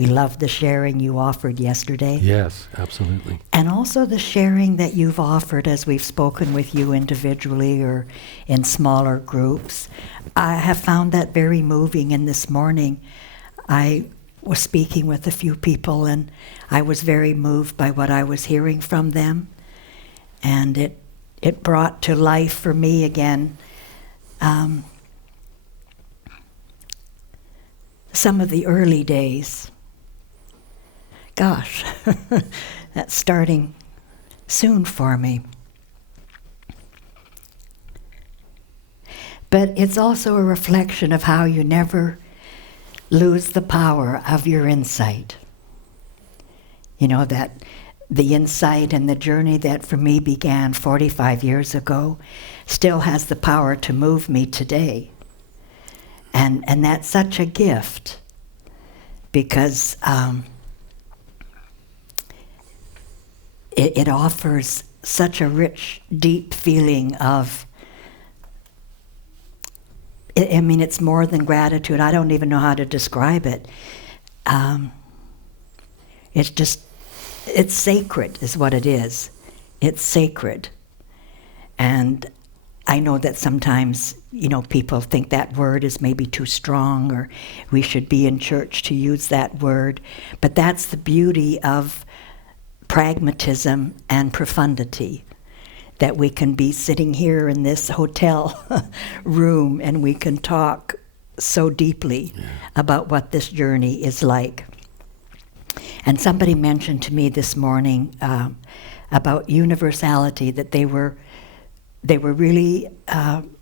We loved the sharing you offered yesterday. Yes, absolutely. And also the sharing that you've offered as we've spoken with you individually or in smaller groups. I have found that very moving. And this morning, I was speaking with a few people, and I was very moved by what I was hearing from them. And it brought to life for me again some of the early days. Gosh, that's starting soon for me. But it's also a reflection of how you never lose the power of your insight. You know, that the insight and the journey that for me began 45 years ago still has the power to move me today. And that's such a gift, because it offers such a rich, deep feeling of, I mean, it's more than gratitude. I don't even know how to describe it. It's sacred is what it is. It's sacred. And I know that sometimes, you know, people think that word is maybe too strong, or we should be in church to use that word. But that's the beauty of pragmatism and profundity, that we can be sitting here in this hotel room and we can talk so deeply about what this journey is like. And somebody mentioned to me this morning about universality, that they were really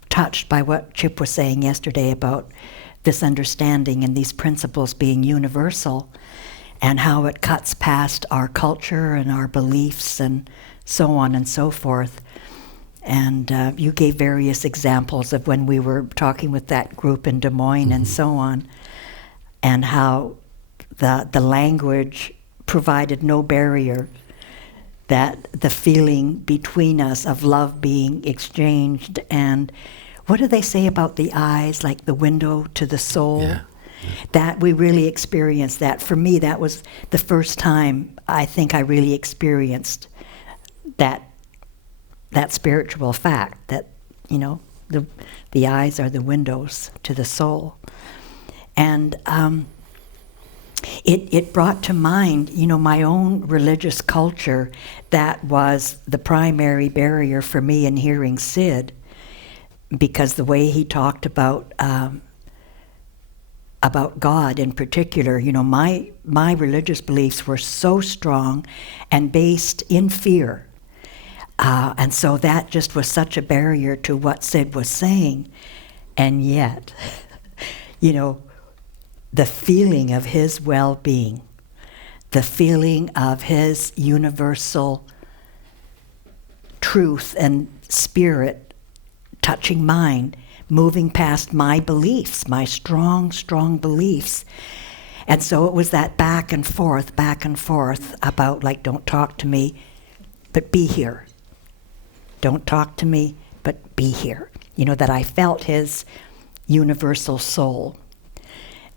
touched by what Chip was saying yesterday about this understanding and these principles being universal, and how it cuts past our culture and our beliefs and so on and so forth. And you gave various examples of when we were talking with that group in Des Moines and so on, and how the language provided no barrier, that the feeling between us of love being exchanged. And what do they say about the eyes, like the window to the soul? Yeah. That we really experienced that. For me, that was the first time I think I really experienced that spiritual fact, that, you know, the eyes are the windows to the soul. And it brought to mind, you know, my own religious culture. That was the primary barrier for me in hearing Sid, because the way he talked about God in particular, you know, my religious beliefs were so strong and based in fear. And so that just was such a barrier to what Sid was saying. And yet, you know, the feeling of his well-being, the feeling of his universal truth and spirit touching mine, moving past my beliefs, my strong, strong beliefs. And so it was that back and forth about, like, don't talk to me, but be here. Don't talk to me, but be here. You know, that I felt his universal soul.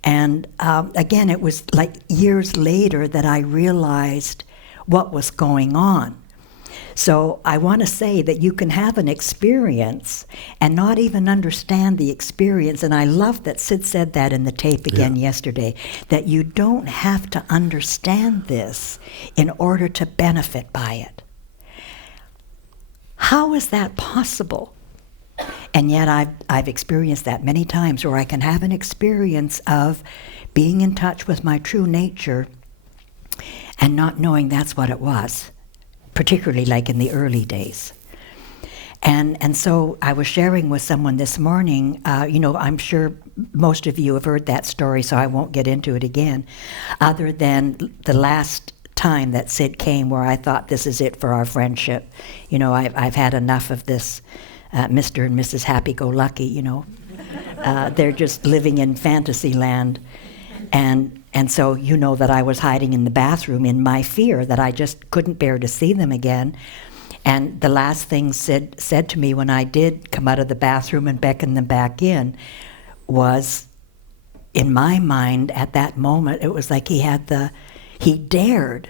And again, it was like years later that I realized what was going on. So I want to say that you can have an experience and not even understand the experience. And I love that Sid said that in the tape again yesterday, that you don't have to understand this in order to benefit by it. How is that possible? And yet I've experienced that many times, where I can have an experience of being in touch with my true nature and not knowing that's what it was, particularly like in the early days. And so I was sharing with someone this morning, you know, I'm sure most of you have heard that story, so I won't get into it again, other than the last time that Sid came, where I thought, this is it for our friendship. You know, I've had enough of this Mr. and Mrs. Happy-Go-Lucky, you know. They're just living in fantasy land. And so you know that I was hiding in the bathroom in my fear that I just couldn't bear to see them again. And the last thing Sid said to me when I did come out of the bathroom and beckon them back in was, in my mind at that moment, it was like he dared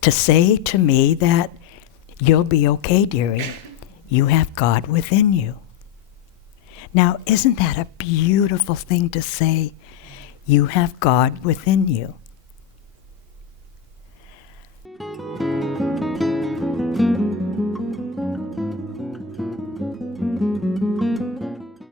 to say to me that you'll be okay, dearie. You have God within you. Now, isn't that a beautiful thing to say? You have God within you.